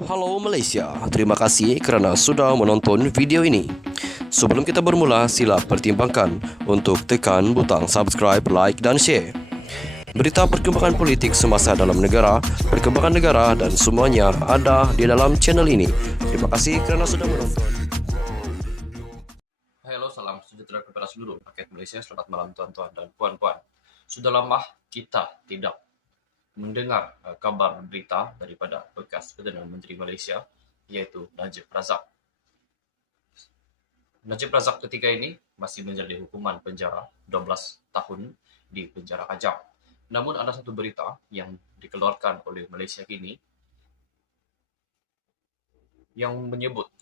Halo Malaysia, terima kasih kerana sudah menonton video ini. Sebelum kita bermula, sila pertimbangkan untuk tekan butang subscribe, like dan share. Berita perkembangan politik semasa dalam negara, perkembangan negara dan semuanya ada di dalam channel ini. Terima kasih kerana sudah menonton. Halo, salam sejahtera kepada seluruh rakyat Malaysia. Selamat malam tuan-tuan dan puan-puan. Sudah lama kita tidak mendengar kabar berita daripada bekas Perdana Menteri Malaysia, iaitu Najib Razak. Najib Razak ketika ini masih menjalani hukuman penjara 12 tahun di penjara Kajang. Namun ada satu berita yang dikeluarkan oleh Malaysia kini yang menyebut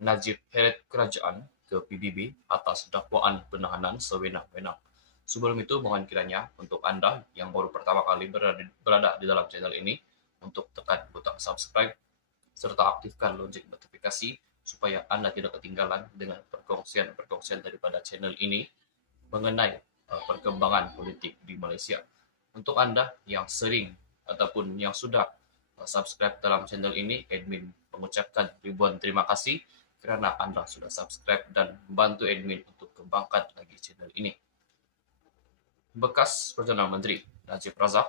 Najib heret kerajaan ke PBB atas dakwaan penahanan sewenang-wenang. Sebelum itu, mohon kiranya untuk anda yang baru pertama kali berada di dalam channel ini untuk tekan butang subscribe serta aktifkan lonceng notifikasi supaya anda tidak ketinggalan dengan perkongsian daripada channel ini mengenai perkembangan politik di Malaysia. Untuk anda yang sering ataupun yang sudah subscribe dalam channel ini, admin mengucapkan ribuan terima kasih kerana anda sudah subscribe dan membantu admin untuk kembangkan lagi channel ini. Bekas Perdana Menteri Najib Razak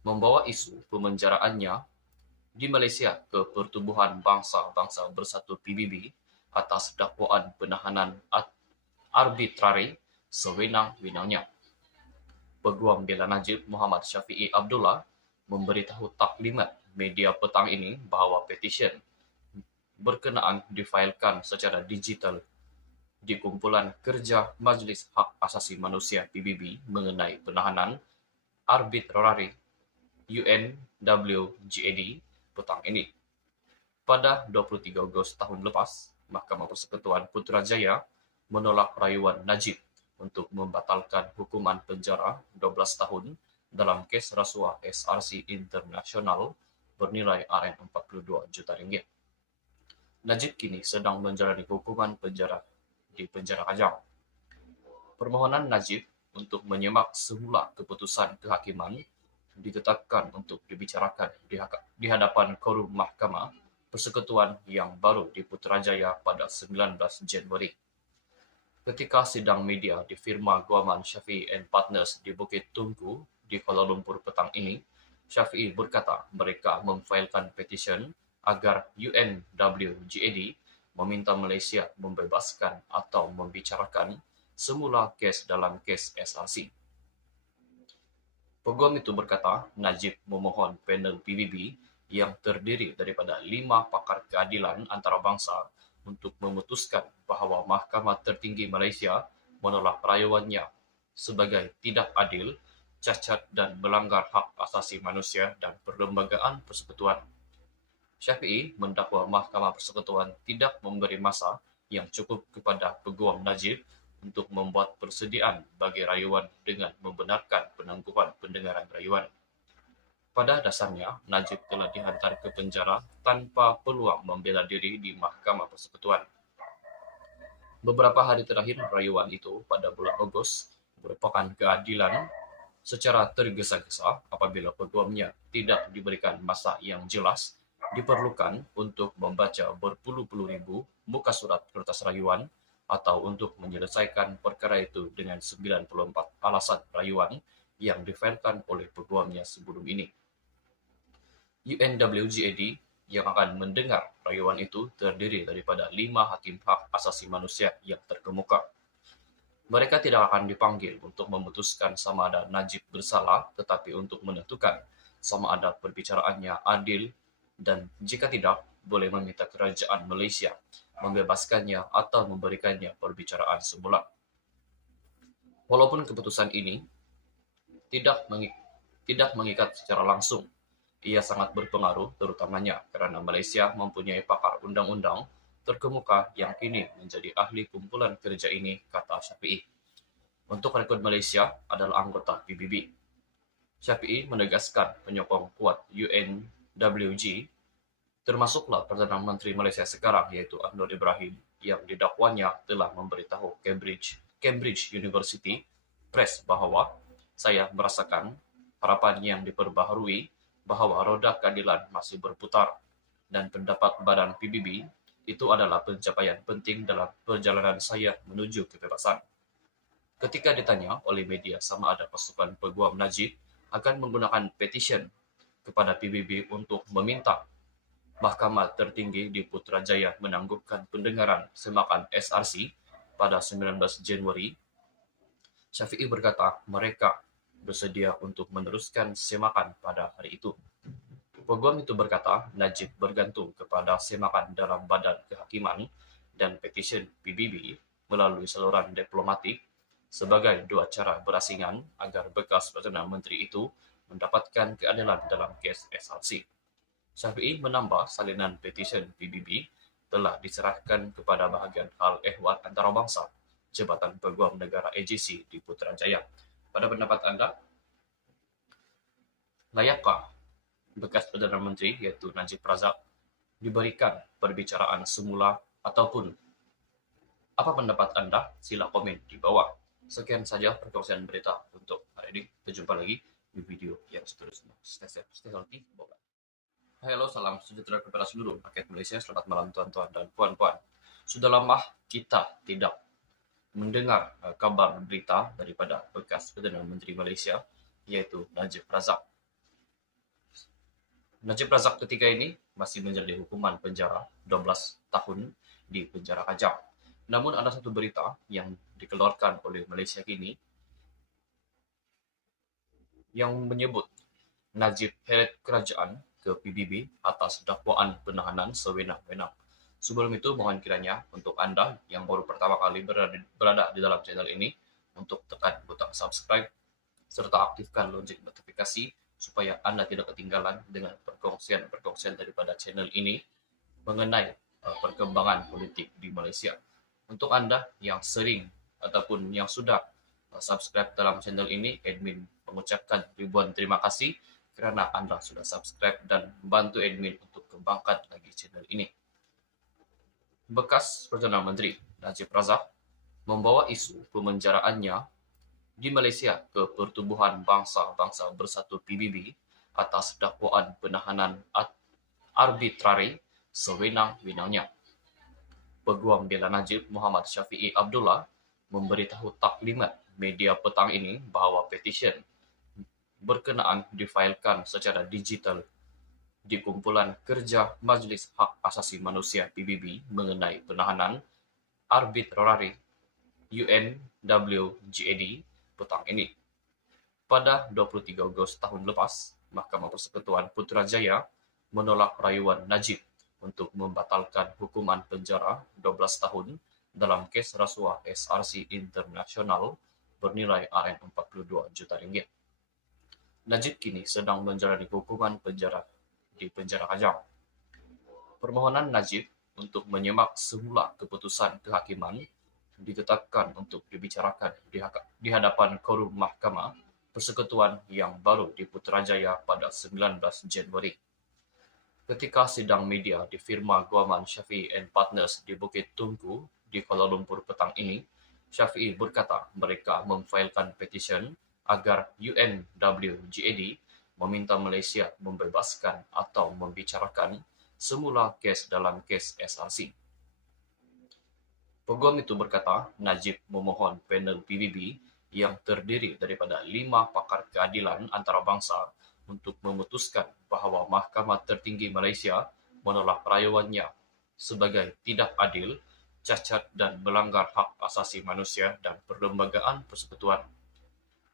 membawa isu pemenjaraannya di Malaysia ke Pertubuhan Bangsa-Bangsa Bersatu PBB atas dakwaan penahanan arbitrari sewenang-wenangnya. Peguam bela Najib Muhammad Syafiee Abdullah memberitahu taklimat media petang ini bahawa petisyen berkenaan difailkan secara digital di Kumpulan Kerja Majlis Hak Asasi Manusia PBB mengenai penahanan arbitrari UNWGAD petang ini. Pada 23 Ogos tahun lepas, Mahkamah Persekutuan Putrajaya menolak rayuan Najib untuk membatalkan hukuman penjara 12 tahun dalam kes rasuah SRC Internasional bernilai RM42 juta ringgit. Najib kini sedang menjalani hukuman penjara di penjara Kajang. Permohonan Najib untuk menyemak semula keputusan kehakiman ditetapkan untuk dibicarakan di hadapan Korum Mahkamah Persekutuan yang baru di Putrajaya pada 19 Januari. Ketika sidang media di firma Guaman Syafiee and Partners di Bukit Tungku di Kuala Lumpur petang ini, Syafiee berkata mereka memfailkan petisyen agar UNWGAD meminta Malaysia membebaskan atau membicarakan semula kes dalam kes SRC. Peguam itu berkata Najib memohon panel PBB yang terdiri daripada 5 pakar keadilan antarabangsa untuk memutuskan bahawa Mahkamah Tertinggi Malaysia menolak rayuannya sebagai tidak adil, cacat dan melanggar hak asasi manusia dan perlembagaan persekutuan. Syafiee mendakwa Mahkamah Persekutuan tidak memberi masa yang cukup kepada Peguam Najib untuk membuat persediaan bagi rayuan dengan membenarkan penangguhan pendengaran rayuan. Pada dasarnya, Najib telah dihantar ke penjara tanpa peluang membela diri di Mahkamah Persekutuan. Beberapa hari terakhir rayuan itu pada bulan Ogos merupakan keadilan secara tergesa-gesa apabila peguamnya tidak diberikan masa yang jelas diperlukan untuk membaca berpuluh-puluh ribu muka surat kertas rayuan atau untuk menyelesaikan perkara itu dengan 94 alasan rayuan yang difailkan oleh peguamnya sebelum ini. UNWGAD yang akan mendengar rayuan itu terdiri daripada 5 hakim hak asasi manusia yang terkemuka. Mereka tidak akan dipanggil untuk memutuskan sama ada Najib bersalah, tetapi untuk menentukan sama ada perbicaraannya adil dan jika tidak, boleh meminta kerajaan Malaysia membebaskannya atau memberikannya perbicaraan semula. Walaupun keputusan ini tidak mengikat secara langsung, ia sangat berpengaruh terutamanya kerana Malaysia mempunyai pakar undang-undang terkemuka yang kini menjadi ahli kumpulan kerja ini, kata Syafiee. Untuk rekod Malaysia adalah anggota PBB. Syafiee menegaskan penyokong kuat UNWG, termasuklah Perdana Menteri Malaysia sekarang iaitu Anwar Ibrahim yang didakwanya telah memberitahu Cambridge University Press bahawa saya merasakan harapan yang diperbaharui bahawa roda keadilan masih berputar. dan pendapat Badan PBB itu adalah pencapaian penting dalam perjalanan saya menuju kebebasan. Ketika ditanya oleh media sama ada pasukan peguam Najib akan menggunakan petition kepada PBB untuk meminta Mahkamah Tertinggi di Putrajaya menangguhkan pendengaran semakan SRC pada 19 Januari, Syafiee berkata mereka bersedia untuk meneruskan semakan pada hari itu. Peguam itu berkata Najib bergantung kepada semakan dalam badan kehakiman dan petisyen PBB melalui saluran diplomatik sebagai dua cara berasingan agar bekas Perdana Menteri itu mendapatkan keadilan dalam kes SRC. Syafiee menambah salinan petisyen PBB telah diserahkan kepada bahagian hal ehwal antarabangsa Jabatan Peguam Negara AGC di Putrajaya. Pada pendapat anda, layakkah bekas Perdana Menteri iaitu Najib Razak diberikan perbicaraan semula ataupun apa pendapat anda? Sila komen di bawah. Sekian saja perkongsian berita untuk hari ini. Berjumpa lagi di video yang seterusnya. Stay safe, stay healthy. Bye-bye. Halo, salam sejahtera kepada seluruh rakyat Malaysia. Selamat malam tuan-tuan dan puan-puan. Sudah lama kita tidak mendengar kabar berita daripada bekas Perdana Menteri Malaysia iaitu Najib Razak. Najib Razak ketika ini masih menjalani hukuman penjara 12 tahun di penjara Kajang. Namun ada satu berita yang dikeluarkan oleh Malaysia kini yang menyebut Najib heret kerajaan ke PBB atas dakwaan penahanan sewenang-wenang. Sebelum itu, mohon kiranya untuk anda yang baru pertama kali berada di dalam channel ini untuk tekan butang subscribe serta aktifkan lonceng notifikasi supaya anda tidak ketinggalan dengan perkongsian daripada channel ini mengenai perkembangan politik di Malaysia. Untuk anda yang sering ataupun yang sudah subscribe dalam channel ini, admin mengucapkan ribuan terima kasih kerana anda sudah subscribe dan membantu admin untuk kembangkan lagi channel ini. Bekas Perdana Menteri Najib Razak membawa isu pemenjaraannya di Malaysia ke Pertubuhan Bangsa-Bangsa Bersatu PBB atas dakwaan penahanan arbitrari sewenang-wenangnya. Peguam bela Najib Muhammad Syafiee Abdullah memberitahu taklimat media petang ini bahawa petisyen berkenaan difailkan secara digital di Kumpulan Kerja Majlis Hak Asasi Manusia PBB mengenai penahanan arbitrari UNWGAD petang ini. Pada 23 Ogos tahun lepas, Mahkamah Persekutuan Putrajaya menolak rayuan Najib untuk membatalkan hukuman penjara 12 tahun dalam kes rasuah SRC Internasional bernilai RM42 juta. Najib kini sedang menjalani hukuman penjara di penjara Kajang. Permohonan Najib untuk menyemak semula keputusan kehakiman ditetapkan untuk dibicarakan di hadapan Korum Mahkamah Persekutuan yang baru di Putrajaya pada 19 Januari. Ketika sidang media di firma guaman Syafiee and Partners di Bukit Tungku di Kuala Lumpur petang ini, Syafiee berkata mereka memfailkan petisyen agar UNWGAD meminta Malaysia membebaskan atau membicarakan semula kes dalam kes SRC. Peguam itu berkata Najib memohon panel PBB yang terdiri daripada 5 pakar keadilan antarabangsa untuk memutuskan bahawa Mahkamah Tertinggi Malaysia menolak rayuannya sebagai tidak adil, cacat dan melanggar hak asasi manusia dan perlembagaan persekutuan.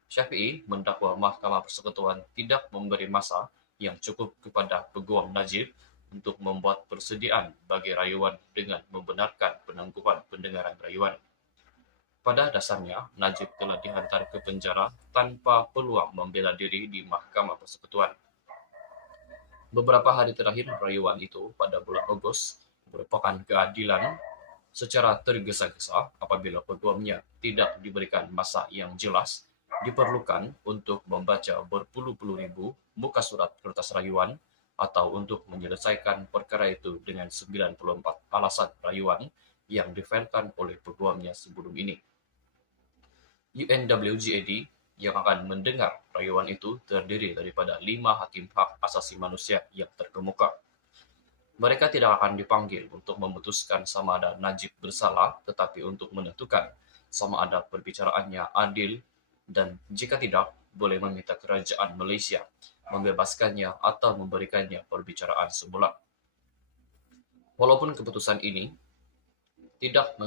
Syafiee mendakwa Mahkamah Persekutuan tidak memberi masa yang cukup kepada Peguam Najib untuk membuat persediaan bagi rayuan dengan membenarkan penangguhan pendengaran rayuan. Pada dasarnya, Najib telah dihantar ke penjara tanpa peluang membela diri di Mahkamah Persekutuan. Beberapa hari terakhir rayuan itu pada bulan Ogos merupakan keadilan secara tergesa-gesa apabila peguamnya tidak diberikan masa yang jelas diperlukan untuk membaca berpuluh-puluh ribu muka surat kertas rayuan atau untuk menyelesaikan perkara itu dengan 94 alasan rayuan yang difailkan oleh peguamnya sebelum ini. UNWGAD yang akan mendengar rayuan itu terdiri daripada 5 hakim hak asasi manusia yang terkemuka. Mereka tidak akan dipanggil untuk memutuskan sama ada Najib bersalah, tetapi untuk menentukan sama ada perbicaraannya adil dan jika tidak, boleh meminta kerajaan Malaysia membebaskannya atau memberikannya perbicaraan semula. Walaupun keputusan ini tidak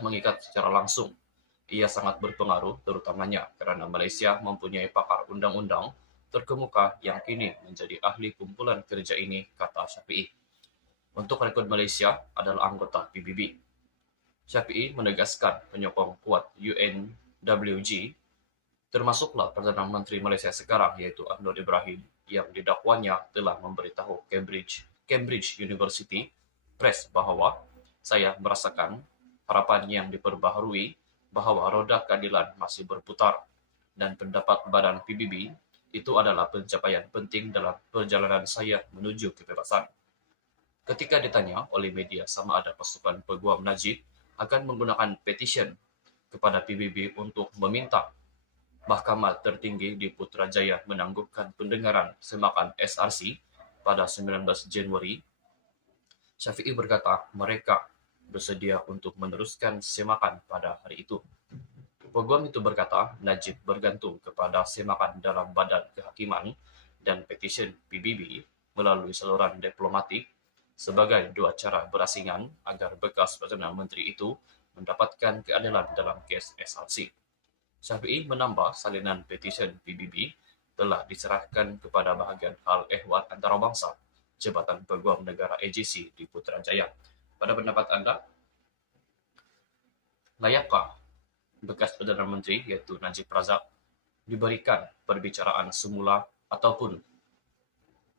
mengikat secara langsung, ia sangat berpengaruh terutamanya karena Malaysia mempunyai pakar undang-undang terkemuka yang kini menjadi ahli kumpulan kerja ini, kata Syafiee. Untuk rekod Malaysia adalah anggota PBB. Syafiee menegaskan penyokong kuat UNWG, termasuklah Perdana Menteri Malaysia sekarang yaitu Anwar Ibrahim yang didakwanya telah memberitahu Cambridge University Press bahwa saya merasakan harapan yang diperbaharui bahwa roda keadilan masih berputar dan pendapat badan PBB itu adalah pencapaian penting dalam perjalanan saya menuju kebebasan. Ketika ditanya oleh media sama ada pasukan peguam Najib akan menggunakan petition kepada PBB untuk meminta Mahkamah Tertinggi di Putrajaya menangguhkan pendengaran semakan SRC pada 19 Januari, Syafiee berkata mereka bersedia untuk meneruskan semakan pada hari itu. Peguam itu berkata Najib bergantung kepada semakan dalam badan kehakiman dan petition PBB melalui saluran diplomatik sebagai dua cara berasingan agar bekas Perdana Menteri itu mendapatkan keadilan dalam kes SRC. Syafiee menambah salinan petition PBB telah diserahkan kepada bahagian hal ehwal antarabangsa Jabatan Peguam Negara AGC di Putrajaya. Pada pendapat anda, layakkah bekas Perdana Menteri yaitu Najib Razak diberikan perbicaraan semula ataupun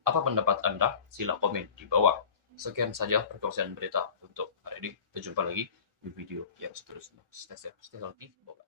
apa pendapat anda? Sila komen di bawah. Sekian saja perkongsian berita untuk hari ini. Kita jumpa lagi di video yang seterusnya. Stay safe, stay healthy. Bye.